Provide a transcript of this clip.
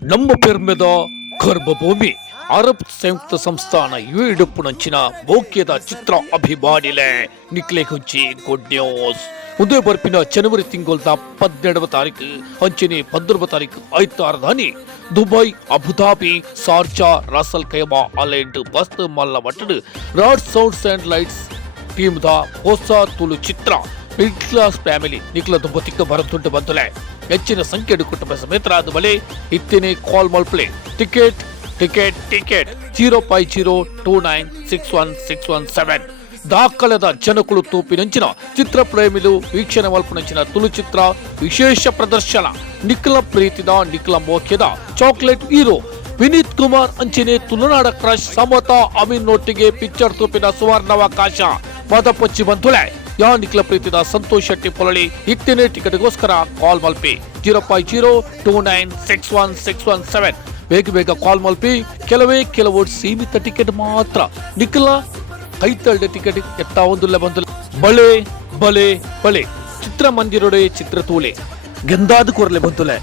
ನಮ್ಮ ಪೆರ್ಮೆದ ಗರ್ಭಭೂಮಿ ಅರಬ್ ಸಂಯುಕ್ತ ಸಂಸ್ಥಾನ ಯುಎಡುಪ್ಪುನಂಚಿನ ಬೋಕ್ಯದ ಚಿತ್ರ ಅಭಿಮಾನಿಲೆ ನಿಕ್ಲೆ ಹುಚ್ಚಿ ಗುಡ್ ನ್ಯೂಸ್. ಮುಂದೆ ಬರ್ಪಿನ ಜನವರಿ ತಿಂಗಳ 12వ ತಾರೀಕು ಅಂಚನೆ 15వ ತಾರೀಕು ಐತಾರಧಾನಿ Dubai, Abu Dhabi, Sharjah, Ras al Khaimah, ಅಲೆಂಡ್, ಬಸ್ತ್ ಮಲ್ಲ ಮಟ್ಟಡ್ ರಾಡ್ ಸೌಂಡ್ಸ್ ಅಂಡ್ ಲೈಟ್ಸ್ ಟೀಮ್ ದ ಹೊಸ ತುಳು ಚಿತ್ರ ಮಿಡ್ ಕ್ಲಾಸ್ ಫ್ಯಾಮಿಲಿ ನಿಕ್ಲ ದುಂಬತಿಕ್ಕ ಬರತುಂಟು ಬಂತುಲೆ. ಹೆಚ್ಚಿನ ಸಂಖ್ಯೆಯ ಕುಟುಂಬ ಸಮೇತರಾದ ಬಲೆ ಇತ್ತಿನೇ ಕಾಲ್ ಮಲ್ಪ್ಲೆ ಟಿಕೆಟ್ ಟಿಕೆಟ್ ಟಿಕೆಟ್ 05029616117 ದಾಖಲೆದ ಜನಕುಳು ತೂಪಿನಂಚಿನ ಚಿತ್ರ ಪ್ರೇಮಿಲು ವೀಕ್ಷಣೆ ಮಲ್ಪನಂಚಿನ ತುಳು ಚಿತ್ರ ವಿಶೇಷ ಪ್ರದರ್ಶನ ನಿಖಲ ಪ್ರೀತಿದ ನಿಖಲ ಮೋಖ್ಯದ ಚಾಕ್ಲೇಟ್ ಹೀರೋ ವಿನೀತ್ ಕುಮಾರ್ ಅಂಚನೆ ತುಳುನಾಡ ಕ್ರಶ್ ಸಮತ ಅಮೀನ್ ನೊಟ್ಟಿಗೆ ಪಿಕ್ಚರ್ ತೂಪಿನ ಸುವರ್ಣಾವಕಾಶ ಪದಪಚ್ಚಿ ಬಂತುಳೆ. ಯಾ ನಿಖಲ ಪ್ರೀತಿದ ಸಂತೋಷ್ ಶೆಟ್ಟಿ ಪೊಲಳಿ ಇತ್ತಿನೇ ಟಿಕೆಟ್ಗೋಸ್ಕರ ಕಾಲ್ ಮಲ್ಪಿ 05029616117 ಬೇಗ ಕಾಲ್ ಮಲ್ಪಿ. ಕೆಲವು ಸೀಮಿತ ಟಿಕೆಟ್ ಮಾತ್ರ ನಿಖಲ ಕೈತಳ್ಳ ಟಿಕೆಟ್ ಎತ್ತ ಒಂದುಲ್ಲ ಬಂದು ಬಳೆ ಬಲೆ ಬಳೆ ಚಿತ್ರಮಂದಿರೊಡೆ ಚಿತ್ರ ತೂಲೆ ಗೆಂದಾದ ಕೊರಲೆ ಬಂತುಲೆ.